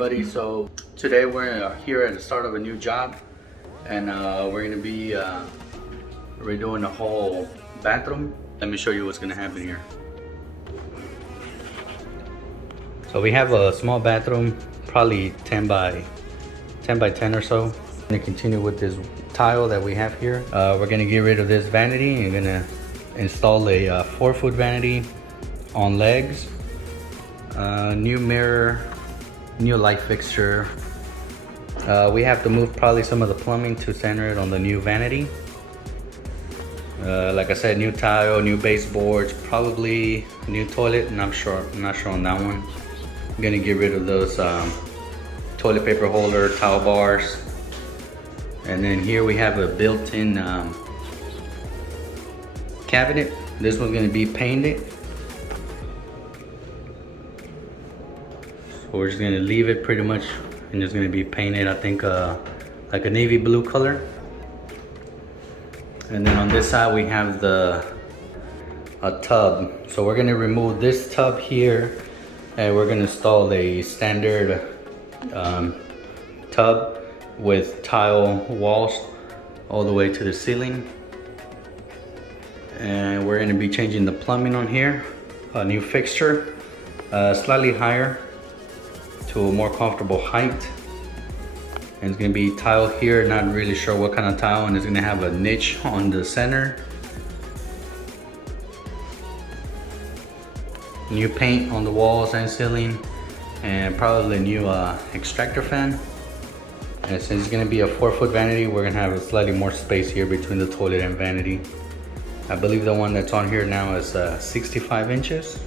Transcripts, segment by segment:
everybody. So today we're here at the start of a new job, and we're gonna be redoing the whole bathroom. Let me show you what's gonna happen here. So we have a small bathroom, probably 10 by 10 or so. I'm gonna continue with this tile that we have here. We're gonna get rid of this vanity and gonna install a 4-foot vanity on legs, new mirror, new light fixture. We have to move probably some of the plumbing to center it on the new vanity. Like I said, new tile, new baseboards, probably new toilet. I'm not sure on that one. I'm gonna get rid of those toilet paper holder, towel bars. And then here we have a built-in cabinet. This one's gonna be painted. So we're just gonna leave it pretty much, and it's gonna be painted, I think, like a navy blue color. And then on this side we have a tub. So we're gonna remove this tub here, and we're gonna install a standard tub with tile walls all the way to the ceiling. And we're gonna be changing the plumbing on here, a new fixture, slightly higher to a more comfortable height. And it's gonna be tile here, not really sure what kind of tile, and it's gonna have a niche on the center. New paint on the walls and ceiling, and probably a new extractor fan. And since it's gonna be a 4-foot vanity, we're gonna have a slightly more space here between the toilet and vanity. I believe the one that's on here now is 65 inches.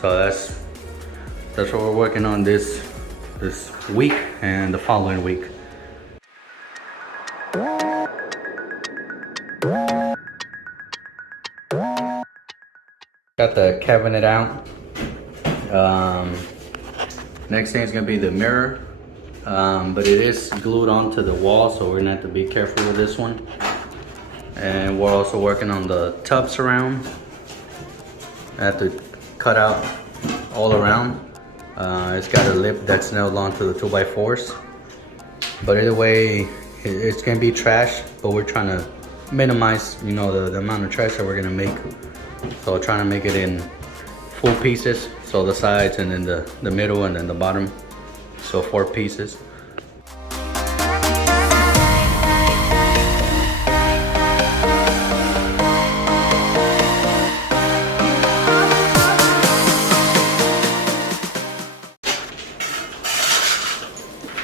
So that's what we're working on this week and the following week. Got the cabinet out. Next thing is gonna be the mirror, but it is glued onto the wall, so we're gonna have to be careful with this one. And we're also working on the tub surround. I have to cut out all around. It's got a lip that's nailed onto the 2x4s. But either way, it's gonna be trash, but we're trying to minimize, you know, the amount of trash that we're gonna make. So trying to make it in full pieces. So the sides, and then the middle, and then the bottom. So 4 pieces.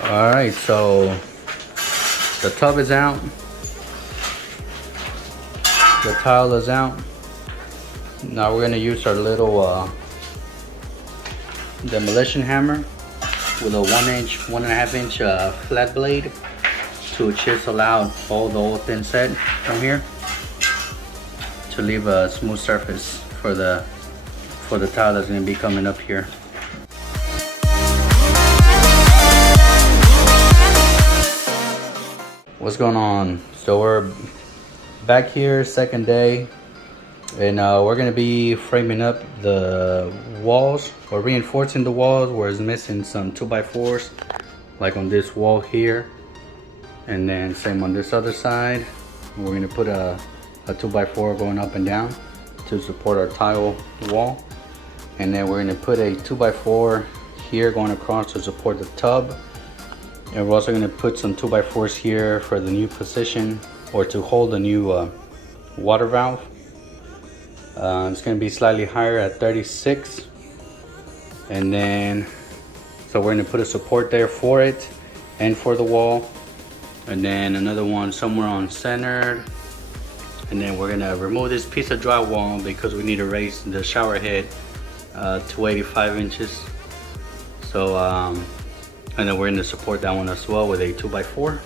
All right, so the tub is out. The tile is out. Now we're gonna use our little demolition hammer with a 1.5 inch flat blade to chisel out all the old thin set from here to leave a smooth surface for the tile that's gonna be coming up here. What's going on? So we're back here, second day, and we're gonna be framing up the walls, or reinforcing the walls where it's missing some 2x4s, like on this wall here, and then same on this other side. We're gonna put a 2x4 going up and down to support our tile wall, and then we're gonna put a 2x4 here going across to support the tub. And we're also going to put some 2x4s here for the new position, or to hold the new water valve. It's going to be slightly higher at 36. And then, so we're going to put a support there for it and for the wall. And then another one somewhere on center. And then we're going to remove this piece of drywall because we need to raise the shower head to 85 inches. So, and then we're going to support that one as well with a 2x4.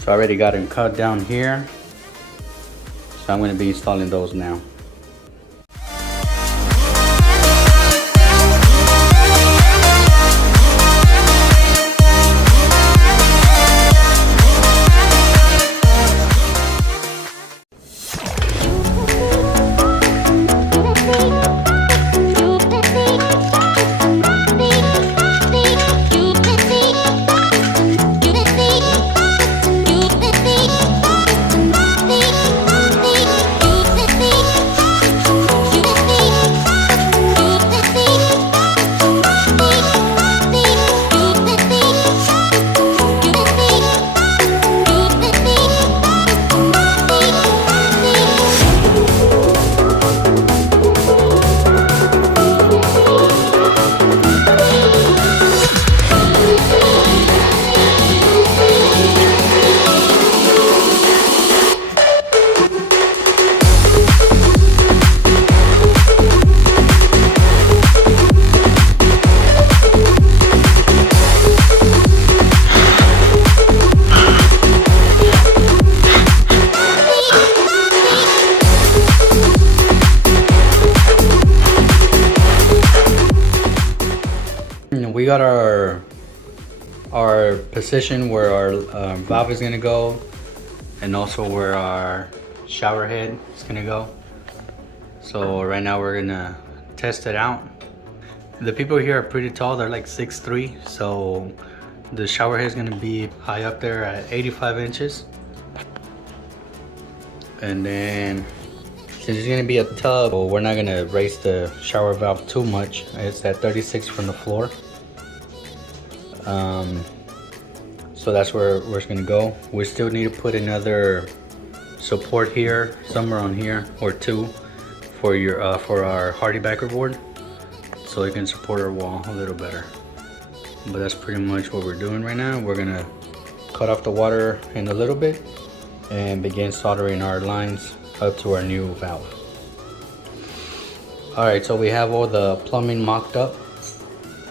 So I already got them cut down here. So I'm going to be installing those now. our position where our valve is gonna go, and also where our shower head is gonna go. So right now we're gonna test it out. The people here are pretty tall, they're like 6'3", so the shower head is gonna be high up there at 85 inches. And then since it's gonna be a tub, we're not gonna raise the shower valve too much. It's at 36 from the floor. So that's where it's gonna go. We still need to put another support here, somewhere on here, or two, for our hardy backer board, so it can support our wall a little better. But that's pretty much what we're doing right now. We're gonna cut off the water in a little bit and begin soldering our lines up to our new valve. All right, so we have all the plumbing mocked up,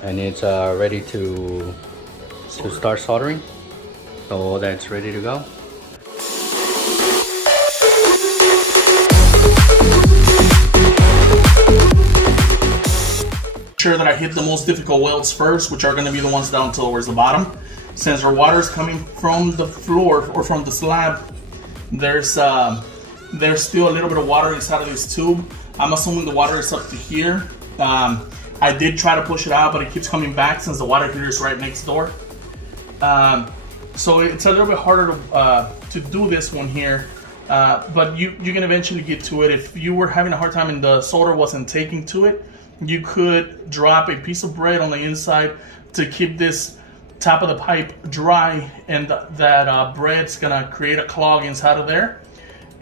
and it's ready to start soldering. So all that's ready to go. Sure that I hit the most difficult welds first, which are going to be the ones down towards the bottom. Since our water is coming from the floor or from the slab, there's still a little bit of water inside of this tube. I'm assuming the water is up to here. I did try to push it out, but it keeps coming back since the water heater is right next door. So it's a little bit harder to do this one here, but you can eventually get to it. If you were having a hard time and the solder wasn't taking to it, you could drop a piece of bread on the inside to keep this top of the pipe dry, and that bread's gonna create a clog inside of there,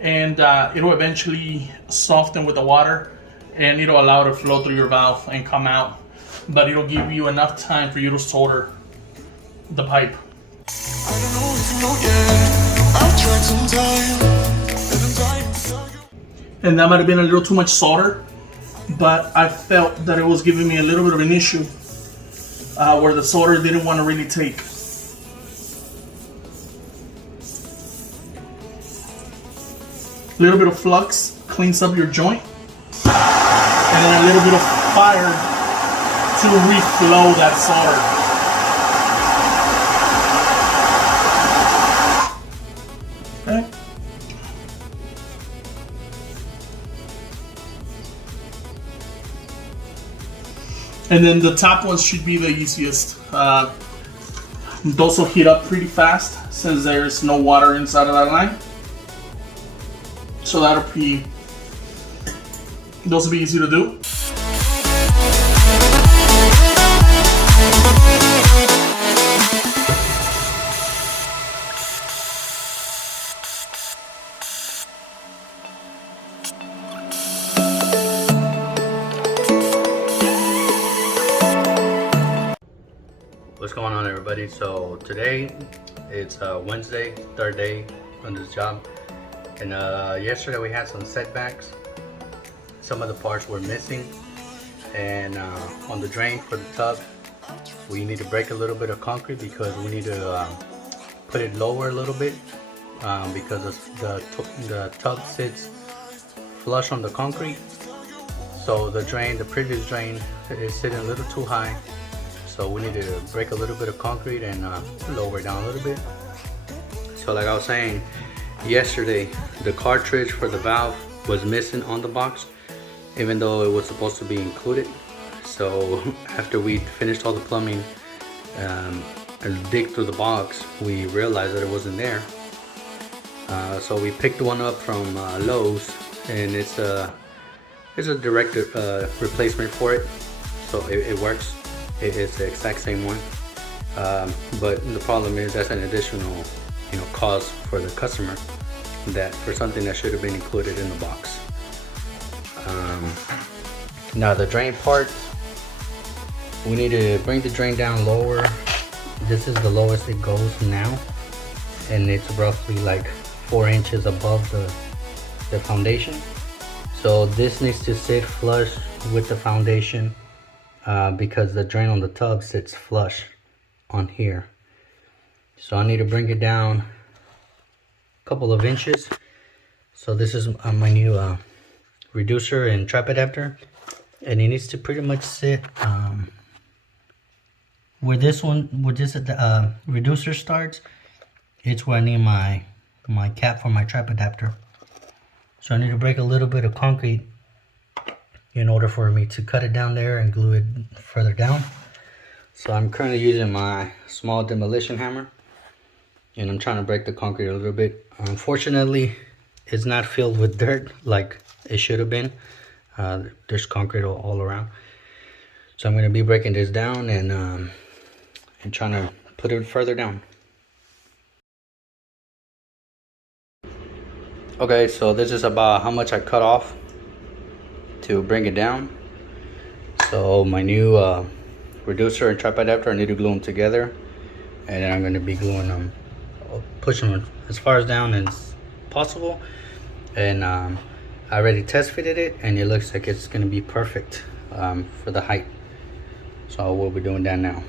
and it'll eventually soften with the water, and it'll allow it to flow through your valve and come out, but it'll give you enough time for you to solder the pipe. And that might have been a little too much solder, but I felt that it was giving me a little bit of an issue where the solder didn't want to really take. A little bit of flux cleans up your joint, and then a little bit of fire to reflow that solder. Okay. And then the top ones should be the easiest. Those will heat up pretty fast since there's no water inside of that line. So those will be easy to do. What's going on, everybody? So today it's Wednesday, third day on this job, and yesterday we had some setbacks. Some of the parts were missing, and on the drain for the tub we need to break a little bit of concrete because we need to put it lower a little bit because the tub sits flush on the concrete. So the previous drain is sitting a little too high. So we need to break a little bit of concrete and lower it down a little bit. So like I was saying, yesterday the cartridge for the valve was missing on the box, even though it was supposed to be included. So after we finished all the plumbing and dig through the box, we realized that it wasn't there. So we picked one up from Lowe's, and it's a direct replacement for it. So it works. It's the exact same one, but the problem is that's an additional, cost for the customer, that for something that should have been included in the box. Now the drain part, we need to bring the drain down lower. This is the lowest it goes now, and it's roughly like 4 inches above the foundation. So this needs to sit flush with the foundation. Because the drain on the tub sits flush on here. So I need to bring it down a couple of inches. So this is my new reducer and trap adapter, and it needs to pretty much sit where this reducer starts, it's where I need my cap for my trap adapter. So I need to break a little bit of concrete in order for me to cut it down there and glue it further down. So I'm currently using my small demolition hammer, and I'm trying to break the concrete a little bit. Unfortunately, it's not filled with dirt like it should have been. There's concrete all around. So I'm going to be breaking this down and trying to put it further down. Okay, so this is about how much I cut off to bring it down. So my new reducer and trap adapter, I need to glue them together, and then I'm going to be gluing them, pushing them as far as down as possible. And I already test fitted it, and it looks like it's going to be perfect for the height. So we'll be doing that now.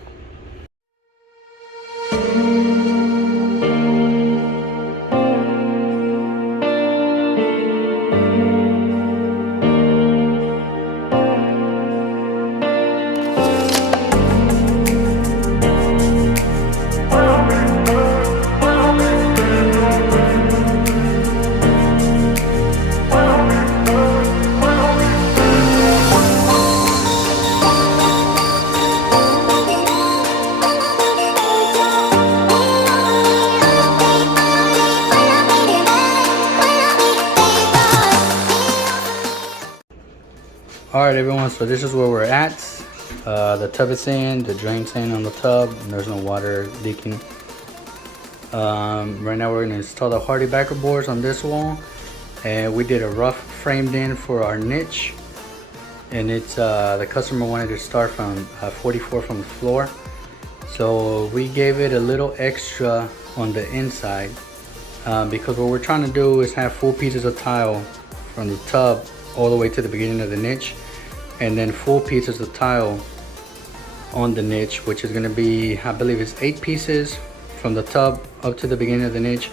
Alright everyone, so this is where we're at. The tub is in, the drain's in on the tub, and there's no water leaking. Right now we're going to install the hardy backer boards on this wall, and we did a rough framed in for our niche, and it's the customer wanted to start from 44 from the floor, so we gave it a little extra on the inside because what we're trying to do is have full pieces of tile from the tub all the way to the beginning of the niche, and then full pieces of tile on the niche, which is going to be, I believe it's 8 pieces from the tub up to the beginning of the niche,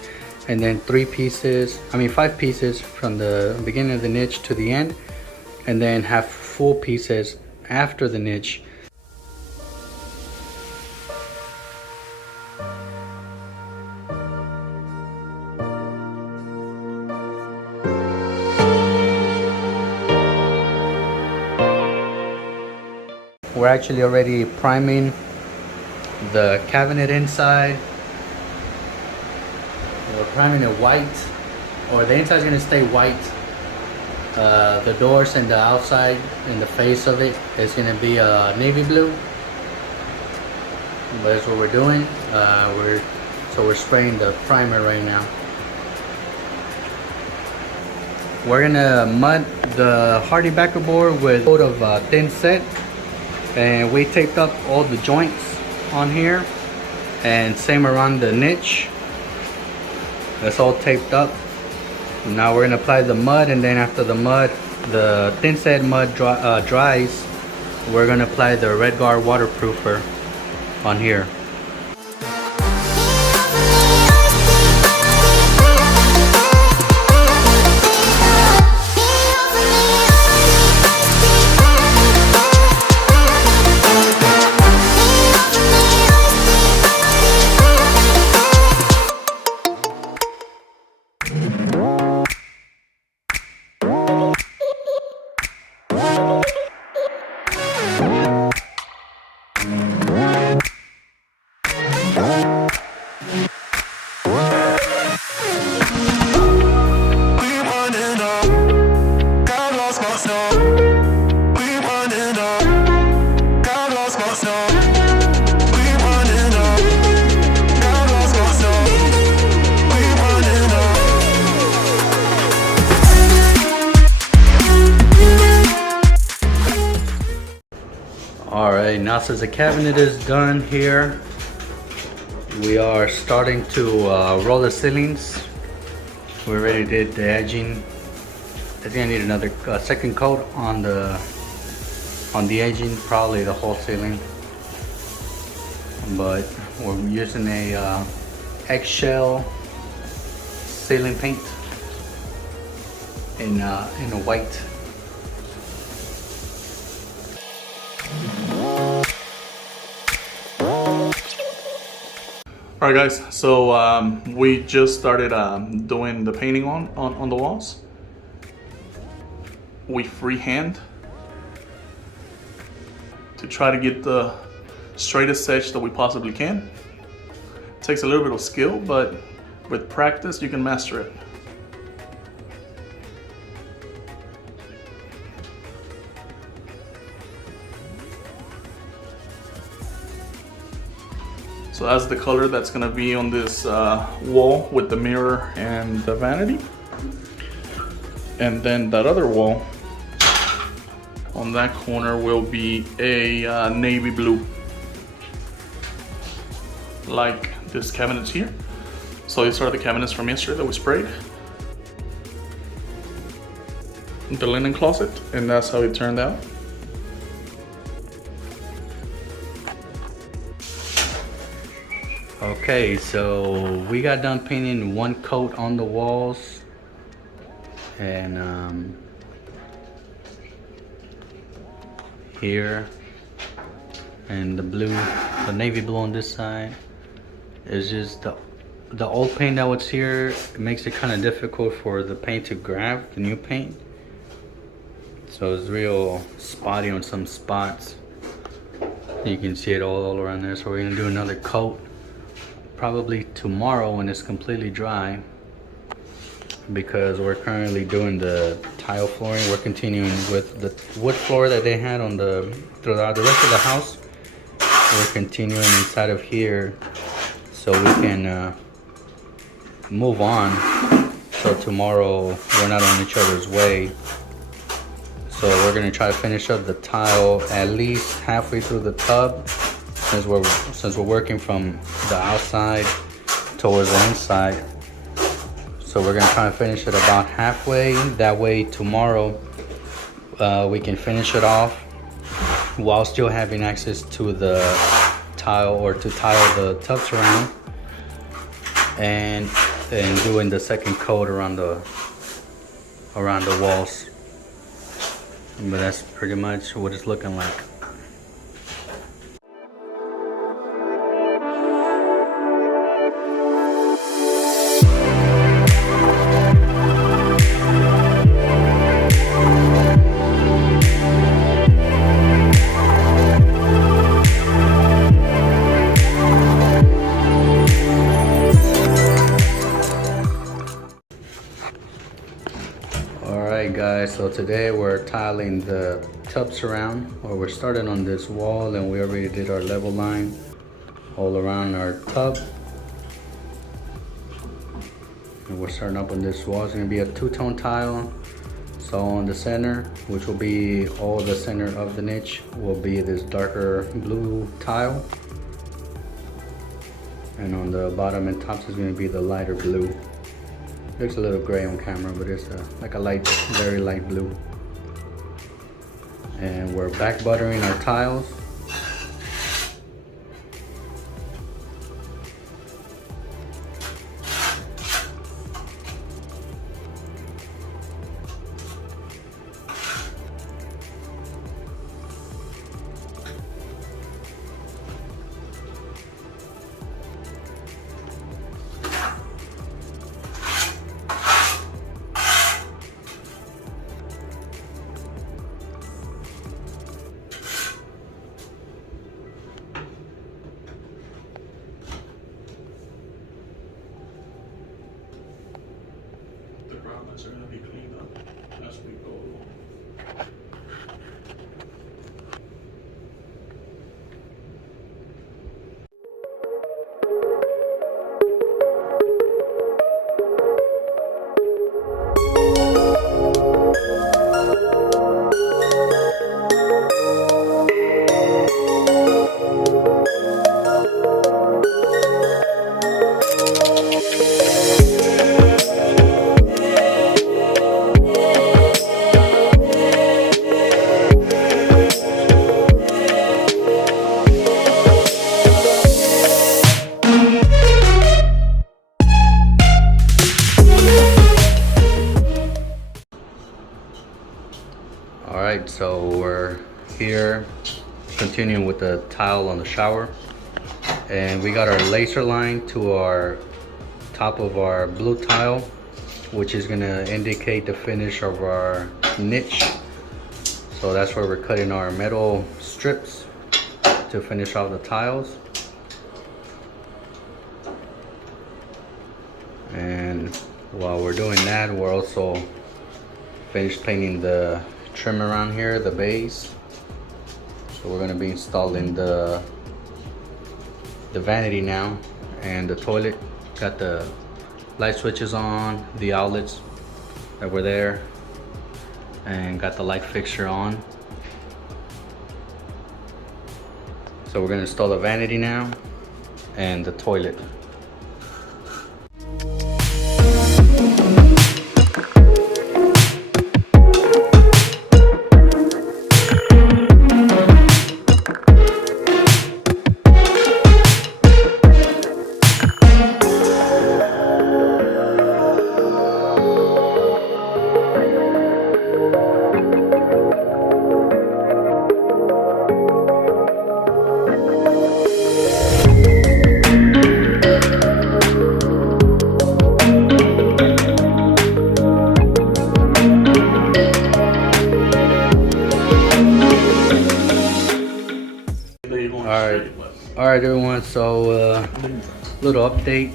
and then 5 pieces from the beginning of the niche to the end, and then have full pieces after the niche. We're actually already priming the cabinet inside. We're priming it white, or the inside is going to stay white. The doors and the outside and the face of it is going to be navy blue. But that's what we're doing. We're spraying the primer right now. We're gonna mud the hardy backer board with a coat of thin set. And we taped up all the joints on here, and same around the niche. That's all taped up. Now we're gonna apply the mud, and then after the mud, the thin set mud dries, we're gonna apply the Red Gard waterproofer on here. Alright, now since the cabinet is done here, we are starting to roll the ceilings. We already did the edging. I think I need another second coat on the edging, probably the whole ceiling. But we're using a eggshell ceiling paint in a white. All right, guys. So we just started doing the painting on the walls. We freehand to try to get the straightest edge that we possibly can. It takes a little bit of skill, but with practice, you can master it. So that's the color that's gonna be on this wall with the mirror and the vanity. And then that other wall on that corner will be a navy blue, like this cabinets here. So these are the cabinets from yesterday that we sprayed. The linen closet, and that's how it turned out. Okay, so we got done painting one coat on the walls, and here, and the navy blue on this side. Is just the old paint that was here. It makes it kind of difficult for the paint to grab, the new paint. So it's real spotty on some spots. You can see it all around there. So we're gonna do another coat probably tomorrow when it's completely dry, because we're currently doing the tile flooring. We're continuing with the wood floor that they had on throughout the rest of the house. We're continuing inside of here so we can move on, so tomorrow we're not on each other's way. So we're gonna try to finish up the tile at least halfway through the tub, since we're working from the outside towards the inside. So we're gonna try and finish it about halfway. That way tomorrow we can finish it off while still having access to the tile, or to tile the tub surround, and doing the second coat around the walls. But that's pretty much what it's looking like. Alright guys, so today we're tiling the tub surround, or we're starting on this wall, and we already did our level line all around our tub. And we're starting up on this wall. It's going to be a two-tone tile. So on the center, which will be all the center of the niche, will be this darker blue tile. And on the bottom and tops is going to be the lighter blue. Looks a little gray on camera, but it's like a light, very light blue. And we're back buttering our tiles. Are going to be cleaned up as we go along. Alright, so we're here continuing with the tile on the shower. And we got our laser line to our top of our blue tile, which is gonna indicate the finish of our niche. So that's where we're cutting our metal strips to finish off the tiles. And while we're doing that, we're also finished painting the trim around here, the base. So we're gonna be installing the vanity now and the toilet. Got the light switches on, the outlets that were there, and got the light fixture on. So we're gonna install the vanity now and the toilet. Alright everyone, so little update.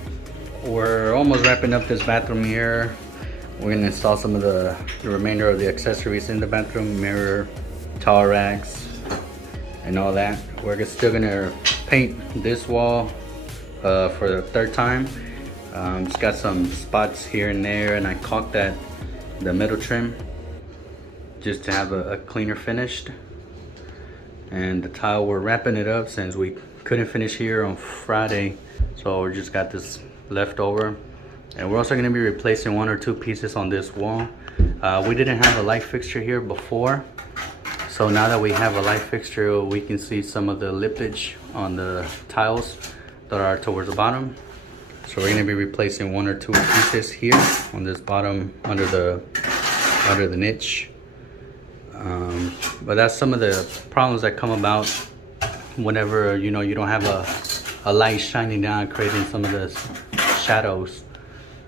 We're almost wrapping up this bathroom here. We're gonna install some of the remainder of the accessories in the bathroom, mirror, towel racks, and all that. We're still gonna paint this wall for the third time. It's got some spots here and there, and I caulked the metal trim just to have a cleaner finished. And the tile, we're wrapping it up since we couldn't finish here on Friday, so we just got this left over. And we're also going to be replacing 1 or 2 pieces on this wall. We didn't have a light fixture here before, so now that we have a light fixture, we can see some of the lippage on the tiles that are towards the bottom. So we're going to be replacing 1 or 2 pieces here on this bottom under the niche. But that's some of the problems that come about whenever you don't have a light shining down, creating some of the shadows.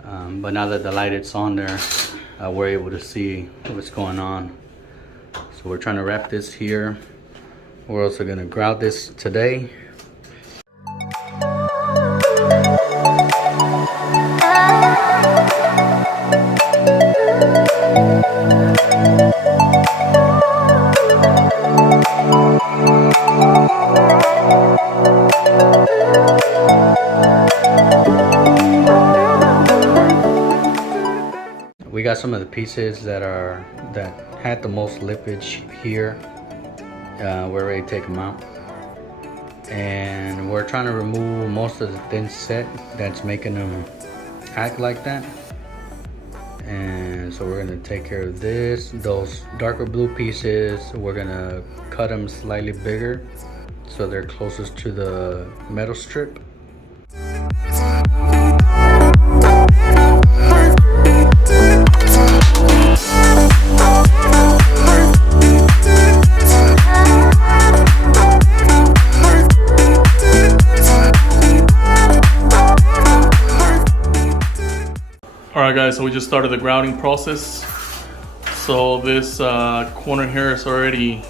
But now that the light is on there, we're able to see what's going on. So we're trying to wrap this here. We're also going to grout this today. We got some of the pieces that had the most lippage here. We're ready to take them out, and we're trying to remove most of the thin set that's making them act like that. And so we're gonna take care of those darker blue pieces. We're gonna cut them slightly bigger so they're closest to the metal strip. Alright guys, so we just started the grouting process. So this corner here is already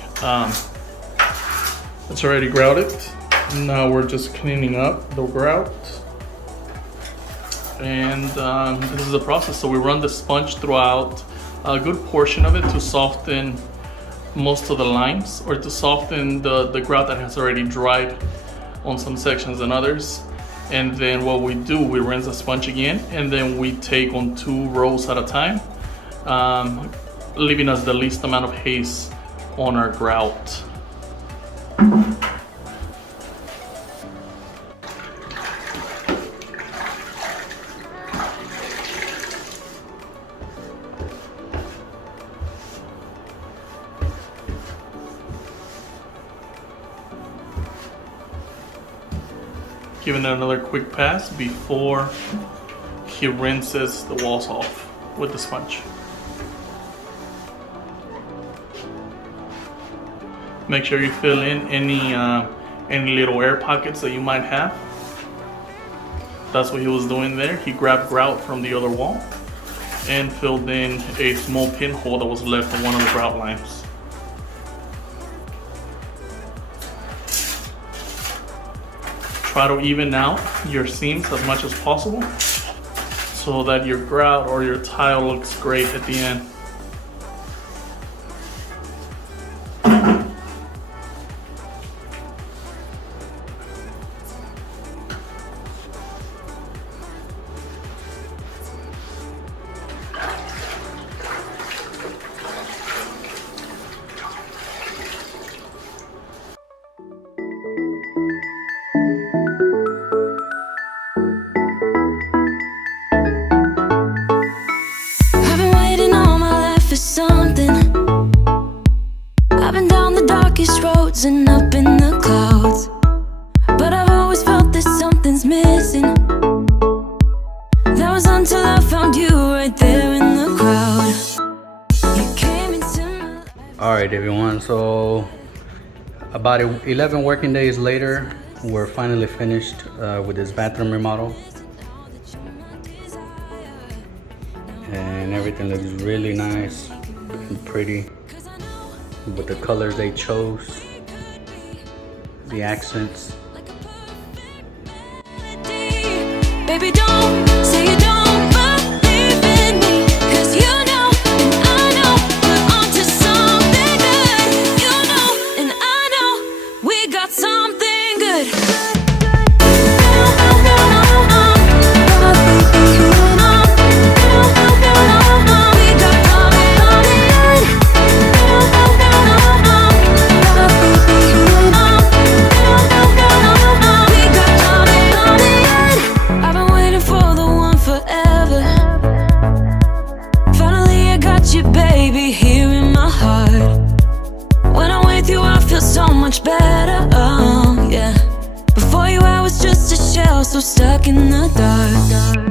it's already grouted. Now we're just cleaning up the grout. And this is the process. So we run the sponge throughout a good portion of it to soften most of the lines, or to soften the grout that has already dried on some sections and others. And then what we do, we rinse the sponge again, and then we take on 2 rows at a time, leaving us the least amount of haze on our grout. Giving it another quick pass before he rinses the walls off with the sponge. Make sure you fill in any any little air pockets that you might have. That's what he was doing there. He grabbed grout from the other wall and filled in a small pinhole that was left on one of the grout lines. Try to even out your seams as much as possible so that your grout or your tile looks great at the end. And up in the clouds, but I've always felt that something's missing. That was until I found you right there in the crowd. You came into my life. All right, everyone. So about 11 working days later, we're finally finished with this bathroom remodel, and everything looks really nice and pretty with the colors they chose. The accents. Baby, don't say you don't believe in me, 'cause you know and I know we're onto something good. You know and I know we got something good. So much better, oh yeah. Before you I was just a shell, so stuck in the dark.